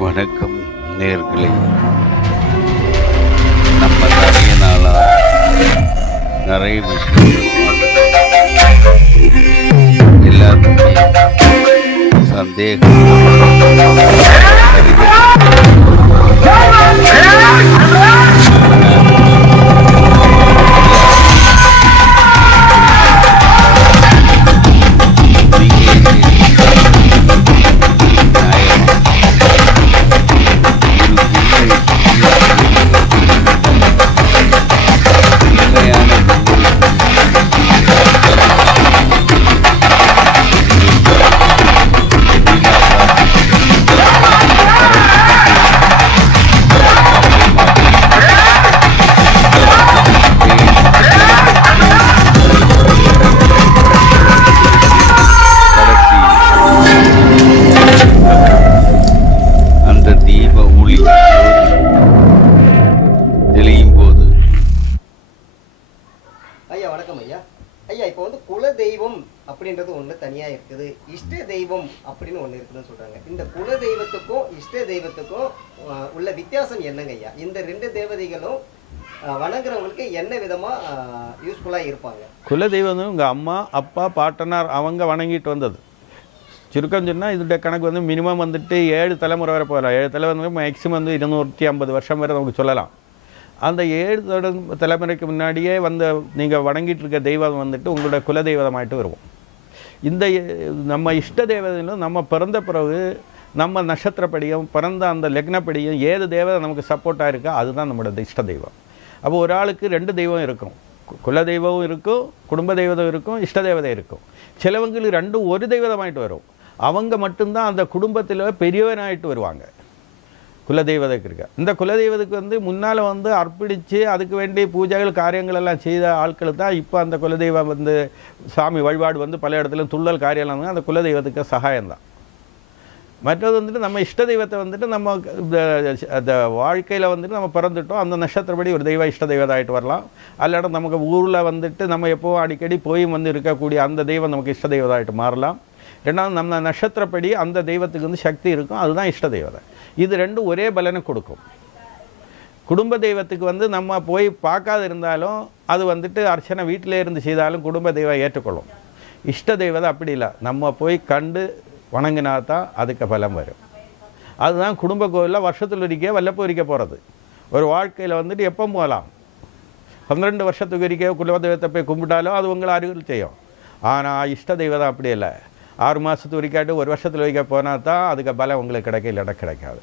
வணக்கம் நேயர்களே. நம்ம நிறைய நாளா நிறைய விஷயங்கள் எல்லாருக்குமே சந்தேகம் அப்படின்றது ஒன்று தனியாக இருக்குது. இஷ்ட தெய்வம் அப்படின்னு ஒன்று இருக்குதுன்னு சொல்கிறாங்க. இந்த குல தெய்வத்துக்கும் இஷ்ட தெய்வத்துக்கும் உள்ள வித்தியாசம் என்னங்க ஐயா? இந்த ரெண்டு தேவதைகளும் வணங்குறவங்களுக்கு என்ன விதமாக யூஸ்ஃபுல்லாக இருப்பாங்க? குல தெய்வம் உங்கள் அம்மா அப்பா பாட்டனார் அவங்க வணங்கிட்டு வந்தது. சுருக்கம் சொன்னால் இதோட கணக்கு வந்து மினிமம் வந்துட்டு 7 தலைமுறை வரை போகலாம். 7 தலைமுறை வந்து மேக்ஸிமம் வந்து 250 வருஷம் வரை நமக்கு சொல்லலாம். அந்த 7 தலைமுறைக்கு முன்னாடியே வந்து நீங்கள் வணங்கிட்டு இருக்க தெய்வம் வந்துட்டு உங்களோட குல தெய்வமாயிட்டு வருவோம். இந்த நம்ம இஷ்ட தேவதையிலும் நம்ம பிறந்த பிறகு நம்ம நட்சத்திரப்படியும் பிறந்த அந்த லக்னப்படியும் ஏது தேவதை நமக்கு சப்போர்ட்டாக இருக்கோ அதுதான் நம்மளோட இஷ்ட தெய்வம். அப்போ ஒரு ஆளுக்கு 2 தெய்வம் இருக்கும். குல தெய்வமும் இருக்கும், குடும்ப தெய்வம் இருக்கும், இஷ்ட தேவதை இருக்கும். சிலவங்களுக்கு 2 ஒரு தெய்வமாயிட்டு வரும். அவங்க மட்டும்தான் அந்த குடும்பத்தில் பெரியவனாயிட்டு வருவாங்க. குலதெய்வத்துக்கு இருக்க இந்த குலதெய்வத்துக்கு வந்து முன்னால் வந்து அர்ப்பணித்து அதுக்கு வேண்டிய பூஜைகள் காரியங்கள் எல்லாம் செய்த ஆட்கள் தான் இப்போ அந்த குலதெய்வம் வந்து சாமி வழிபாடு வந்து பல இடத்துல துள்ளல் காரியம்லாம் அந்த குலதெய்வத்துக்கு சகாயம்தான். மற்றது வந்துட்டு நம்ம இஷ்ட தெய்வத்தை வந்துட்டு நம்ம அந்த வாழ்க்கையில் வந்துட்டு நம்ம பிறந்துட்டோம் அந்த நட்சத்திரப்படி ஒரு தெய்வம் இஷ்ட தெய்வத்தை ஆகிட்டு வரலாம். அல்லாட நமக்கு ஊரில் வந்துட்டு நம்ம எப்போவும் அடிக்கடி போய் வந்து இருக்கக்கூடிய அந்த தெய்வம் நமக்கு இஷ்ட தெய்வதாகிட்டு மாறலாம். ரெண்டாவது நம்ம நட்சத்திரப்படி அந்த தெய்வத்துக்கு வந்து சக்தி இருக்கும், அதுதான் இஷ்ட தெய்வதை. இது 2 ஒரே பலனை கொடுக்கும். குடும்ப தெய்வத்துக்கு வந்து நம்ம போய் பார்க்காத இருந்தாலும் அது வந்துட்டு அர்ச்சனை வீட்டிலே இருந்து செய்தாலும் குடும்ப தெய்வம் ஏற்றுக்கொள்ளும். இஷ்ட தெய்வதை அப்படி இல்லை, நம்ம போய் கண்டு வணங்கினா தான் அதுக்கு பலம் வரும். அதுதான் குடும்ப கோவிலில் வருஷத்தில் ஒரிக்க வல்லப்போ ஒரிக்க போகிறது. ஒரு வாழ்க்கையில் வந்துட்டு எப்போ போகலாம், 12 வருஷத்துக்கு ஒரிக்க குடும்ப தெய்வத்தை போய் கும்பிட்டாலும் அது உங்களை அருகில் செய்யும். ஆனால் இஷ்ட தெய்வம் அப்படி இல்லை, 6 மாதத்துக்கு ஒரிக்காட்டு 1 வருஷத்தில் ஒரிக்க போனால் தான் அதுக்கு பலம் உங்களுக்கு கிடைக்க இல்லைன்னா கிடைக்காது.